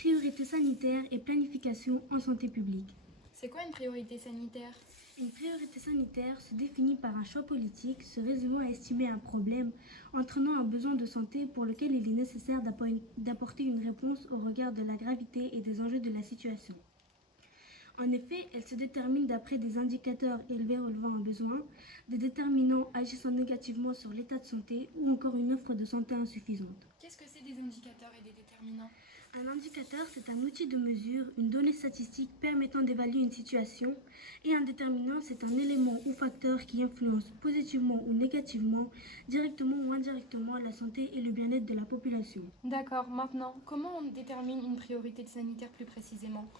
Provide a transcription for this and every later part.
Priorité sanitaire et planification en santé publique. C'est quoi une priorité sanitaire? Une priorité sanitaire se définit par un choix politique se résumant à estimer un problème, entraînant un besoin de santé pour lequel il est nécessaire d'apporter une réponse au regard de la gravité et des enjeux de la situation. En effet, elle se détermine d'après des indicateurs élevés relevant un besoin, des déterminants agissant négativement sur l'état de santé ou encore une offre de santé insuffisante. Qu'est-ce que c'est des indicateurs et des déterminants? Un indicateur, c'est un outil de mesure, une donnée statistique permettant d'évaluer une situation, et un déterminant, c'est un élément ou facteur qui influence positivement ou négativement, directement ou indirectement, la santé et le bien-être de la population. D'accord, maintenant, comment on détermine une priorité sanitaire plus précisément?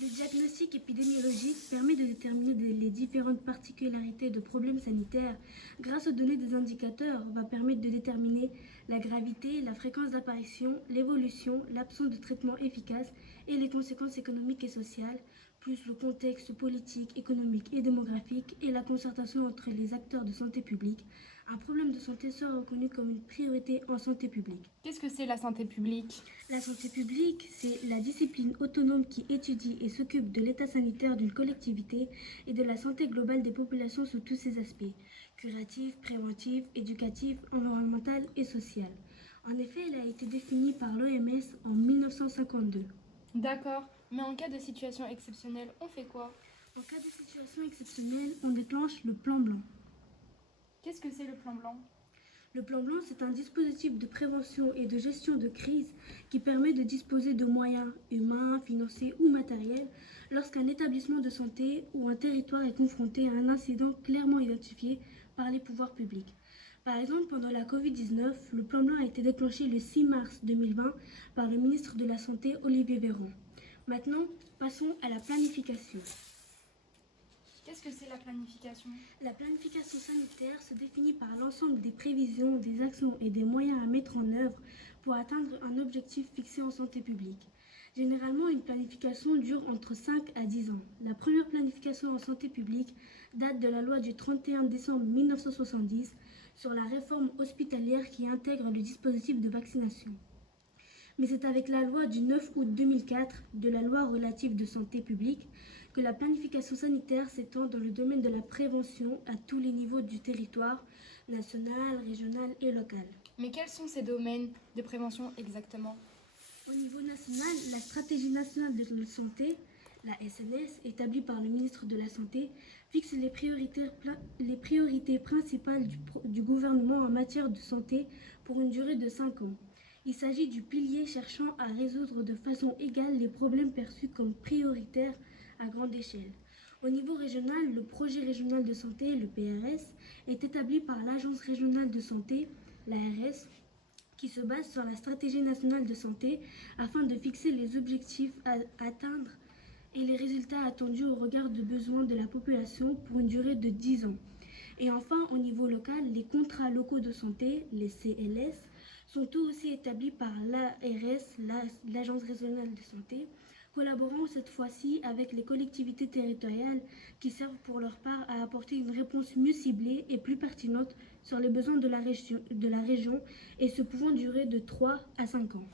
Le diagnostic épidémiologique permet de déterminer les différentes particularités de problèmes sanitaires. Grâce aux données des indicateurs, va permettre de déterminer la gravité, la fréquence d'apparition, l'évolution, l'absence de traitement efficace et les conséquences économiques et sociales, plus le contexte politique, économique et démographique et la concertation entre les acteurs de santé publique. Un problème de santé sera reconnu comme une priorité en santé publique. Qu'est-ce que c'est la santé publique? La santé publique, c'est la discipline autonome qui étudie et s'occupe de l'état sanitaire d'une collectivité et de la santé globale des populations sous tous ses aspects, curatif, préventif, éducatif, environnemental et social. En effet, elle a été définie par l'OMS en 1952. D'accord, mais en cas de situation exceptionnelle, on fait quoi? En cas de situation exceptionnelle, on déclenche le plan blanc. Qu'est-ce que c'est le plan blanc? Le plan blanc, c'est un dispositif de prévention et de gestion de crise qui permet de disposer de moyens humains, financiers ou matériels lorsqu'un établissement de santé ou un territoire est confronté à un incident clairement identifié par les pouvoirs publics. Par exemple, pendant la Covid-19, le plan blanc a été déclenché le 6 mars 2020 par le ministre de la Santé, Olivier Véran. Maintenant, passons à la planification. Qu'est-ce que c'est la planification? La planification sanitaire se définit par l'ensemble des prévisions, des actions et des moyens à mettre en œuvre pour atteindre un objectif fixé en santé publique. Généralement, une planification dure entre 5 à 10 ans. La première planification en santé publique date de la loi du 31 décembre 1970 sur la réforme hospitalière qui intègre le dispositif de vaccination. Mais c'est avec la loi du 9 août 2004 de la loi relative de santé publique que la planification sanitaire s'étend dans le domaine de la prévention à tous les niveaux du territoire, national, régional et local. Mais quels sont ces domaines de prévention exactement? Au niveau national, la stratégie nationale de la santé, la SNS, établie par le ministre de la Santé, fixe les priorités principales du gouvernement en matière de santé pour une durée de 5 ans. Il s'agit du pilier cherchant à résoudre de façon égale les problèmes perçus comme prioritaires à grande échelle. Au niveau régional, le projet régional de santé, le PRS, est établi par l'Agence régionale de santé, l'ARS, qui se base sur la stratégie nationale de santé afin de fixer les objectifs à atteindre et les résultats attendus au regard des besoins de la population pour une durée de 10 ans. Et enfin, au niveau local, les contrats locaux de santé, les CLS, sont eux aussi établis par l'ARS, l'Agence régionale de santé, collaborant cette fois-ci avec les collectivités territoriales qui servent pour leur part à apporter une réponse mieux ciblée et plus pertinente sur les besoins de la région et ce pouvant durer de 3 à 5 ans.